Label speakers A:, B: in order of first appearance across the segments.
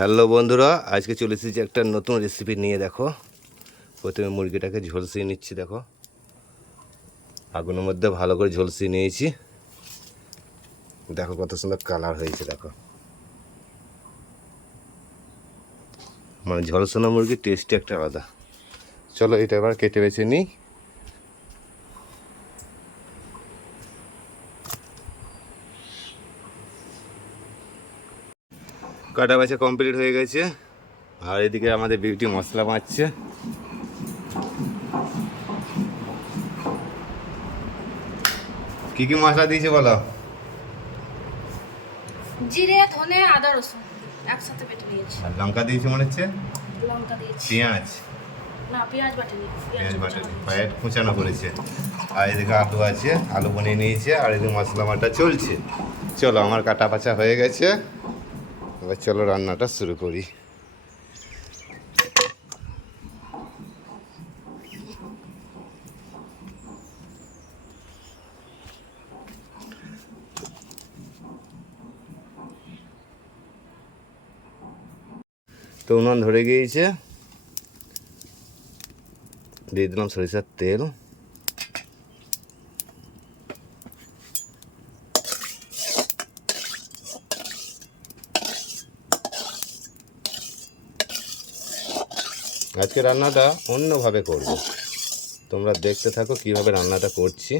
A: Hello বন্ধুরা, আজকে চলে এসেছি একটা নতুন রেসিপি নিয়ে, দেখো। প্রথমে মুরগিটাকে ঝলসিয়ে নিচ্ছি, দেখো। আগুনের মধ্যে ভালো করে ঝলসিয়ে নিয়েছি। দেখো কত সুন্দর কালার হয়েছে, দেখো। মানে ঝলসানো মুরগির টেস্টই একটা আলাদা। চলো এটা এবার কেটে বেছে নিই। কাটা বাছা কমপ্লিট হয়ে গেছে। আর এদিকে আমাদের বিউটি মশলা বাঁচছে। কি কি মশলা দিয়েছে বলো?
B: জিরে ধনে আদা রসুন একসাথে বেটে নিয়েছি।
A: আর লঙ্কা দিয়েছে মনে হচ্ছে?
B: লঙ্কা দিয়েছি।
A: পেঁয়াজ?
B: না পেঁয়াজ বাটে
A: পেঁয়াজ বাটা পায়ের কুচানো করেছে। আর এদিকে আলু আছে আলু বানিয়ে নিয়েছে আর এদিকে মশলা বাটা চলছে। চলো আমার কাটা বাছা হয়ে গেছে। এবার চলো রান্নাটা শুরু করি। তো উনুন ধরে গিয়েছে। দিয়ে দিলাম সরিষার তেল। আজকে রান্নাটা অন্যভাবে করব। তোমরা দেখতে থাকো কীভাবে রান্নাটা করছি।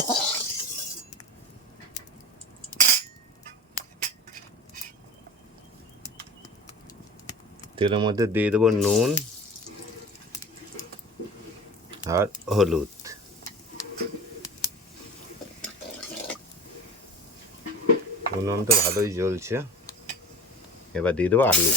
A: তেলের মধ্যে দিয়ে দেবো নুন আর হলুদ। উনুন তো ভালোই জ্বলছে। এবার দিয়ে দেবো আলু।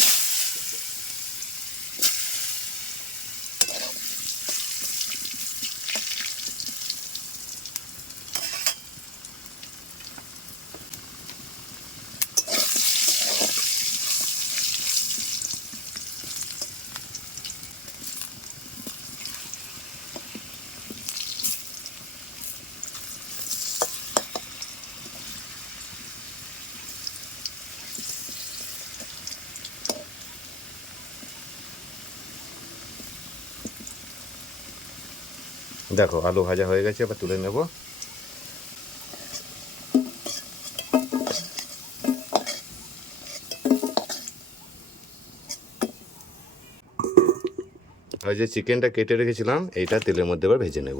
A: দেখো, আলু ভাজা হয়ে গেছে, এবার তুলে নেব। যে চিকেনটা কেটে রেখেছিলাম, এইটা তেলের মধ্যে এবার ভেজে নেব।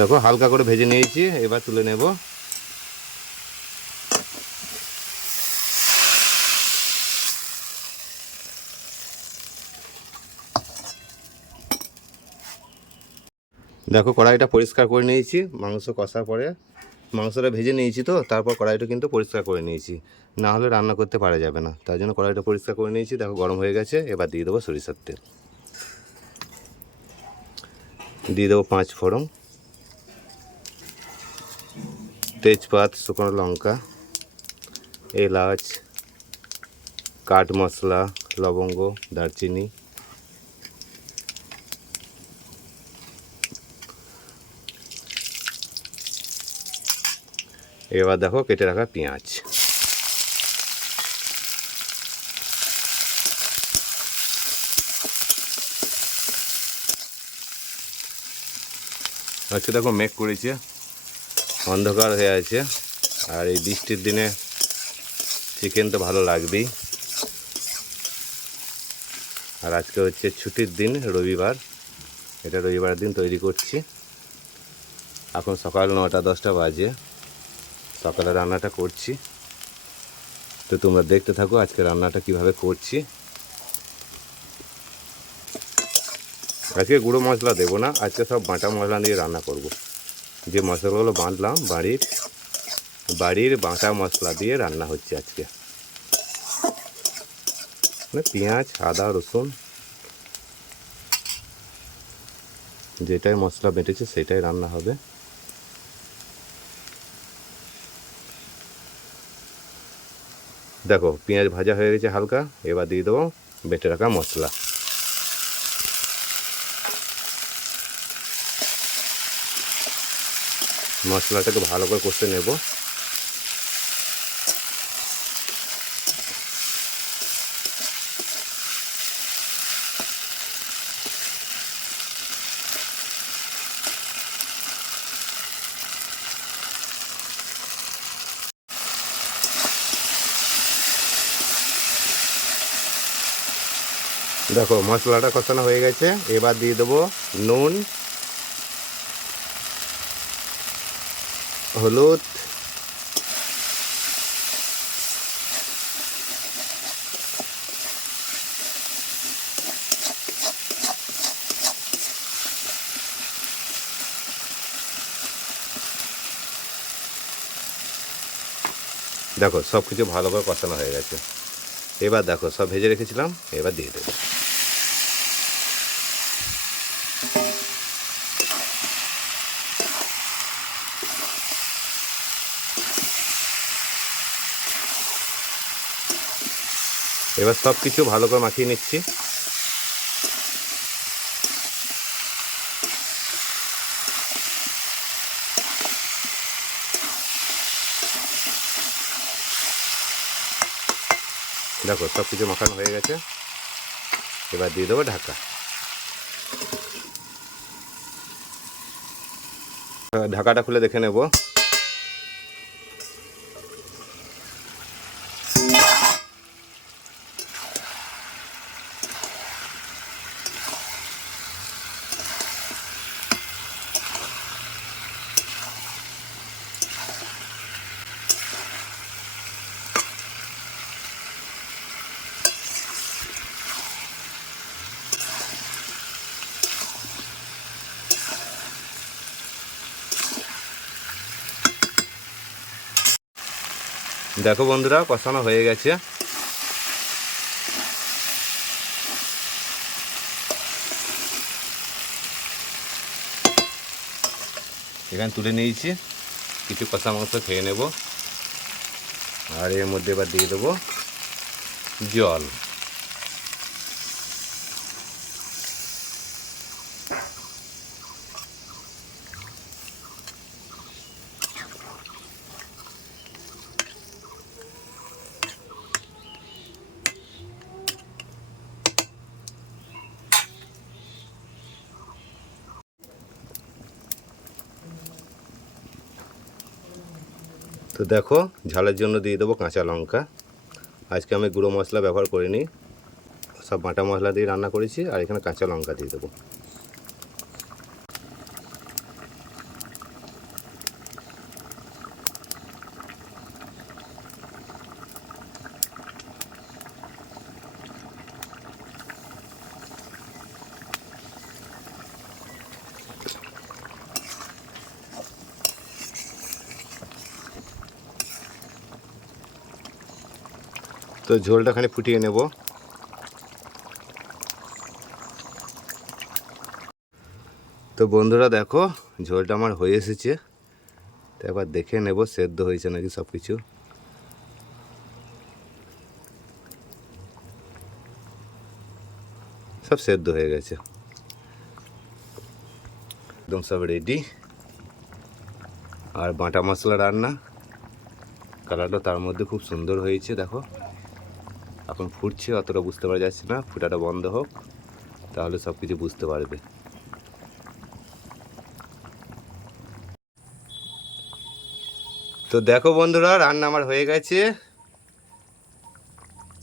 A: দেখো, হালকা করে ভেজে নিয়েছি, এবার তুলে নেব। দেখো, কড়াইটা পরিষ্কার করে নিয়েছি, মাংস কষার পরে। মাংসটা ভেজে নিয়েছি তো, তারপর কড়াইটা কিন্তু পরিষ্কার করে নিয়েছি। না হলে রান্না করতে পারা যাবে না তাই জন্য কড়াইটা পরিষ্কার করে নিয়েছি, দেখো গরম হয়ে গেছে, এবার দিয়ে দেবো সরিষার তেল। দিয়ে দেবো পাঁচ ফোড়ন। তেজপাত, শুকনো লঙ্কা, এলাচ, কাঠ মশলা, লবঙ্গ, দারচিনি। এবার দেখো কেটে রাখা পেঁয়াজ। আজকে দেখো মেঘ করেছে। অন্ধকার হয়ে আছে। আর এই বৃষ্টির দিনে চিকেন তো ভালো লাগবেই। আর আজকে হচ্ছে ছুটির দিন, রবিবার। এটা রবিবার দিন তৈরি করছি। এখন সকাল নটা, দশটা বাজে। সকালে রান্নাটা করছি। তো তোমরা দেখতে থাকো আজকে রান্নাটা কীভাবে করছি। আজকে গুঁড়ো মশলা দেবো না, আজকে সব বাটা মশলা দিয়ে রান্না করব। যে মশলাগুলো বাঁধলাম, বাড়ির বাড়ির বাটা মশলা দিয়ে রান্না হচ্ছে আজকে। মানে পেঁয়াজ, আদা, রসুন, যেটাই মশলা বেটেছে সেটাই রান্না হবে। দেখো, পেঁয়াজ ভাজা হয়ে গেছে হালকা, এবার দিয়ে দেবো বেটে রাখা মশলা। মশলাটাকে ভালো করে কষতে নেব। দেখো মশলাটা কষানো হয়ে গেছে। এবার দিয়ে দেবো নুন হলুদ। দেখো সব কিছু ভালো করে কষানো হয়ে গেছে। এবার দেখো, সব ভেজে রেখেছিলাম, এবার দিয়ে দেবো। এবার সব কিছু ভালো করে মাখিয়ে নিচ্ছি। দেখো, সব কিছু মাখানো হয়ে গেছে। এবার দিয়ে দেবো ঢাকা। ঢাকাটা খুলে দেখে নেব। দেখো বন্ধুরা, কষানো হয়ে গেছে। এখানে তুলে নিয়েছি। কিছু কষা মাংস খেয়ে নেব। আর এর মধ্যে এবার দিয়ে দেবো জল। তো দেখো, ঝালের জন্য দিয়ে দেবো কাঁচা লঙ্কা। আজকে আমি গুঁড়ো মশলা ব্যবহার করিনি। সব বাটা মশলা দিয়ে রান্না করেছি, আর এখানে কাঁচা লঙ্কা দিয়ে দেবো। তো ঝোলটা খানি ফুটিয়ে নেব। তো বন্ধুরা দেখো, ঝোলটা আমার হয়ে এসেছে। তো এবার দেখে নেব সেদ্ধ হয়েছে নাকি সব কিছু সব সেদ্ধ হয়ে গেছে। একদম সব রেডি আর বাটা মশলা রান্না কালারটা তার মধ্যে খুব সুন্দর হয়েছে, দেখো। এখন ফুটছে, অতটা বুঝতে পারা যাচ্ছে না। ফুটাটা বন্ধ হোক, তাহলে সব কিছু বুঝতে পারবে। তো দেখো বন্ধুরা, রান্না আমার হয়ে গেছে।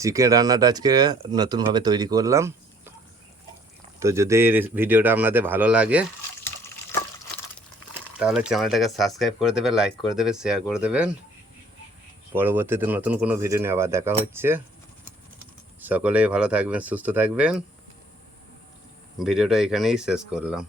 A: চিকেন রান্নাটা আজকে নতুনভাবে তৈরি করলাম। তো যদি ভিডিওটা আপনাদের ভালো লাগে, তাহলে চ্যানেলটাকে সাবস্ক্রাইব করে দেবে লাইক করে দেবে শেয়ার করে দেবেন। পরবর্তীতে নতুন কোনো ভিডিও নিয়ে আবার দেখা হচ্ছে। সকলেই ভালো থাকবেন সুস্থ থাকবেন। ভিডিওটা এখানেই শেষ করলাম।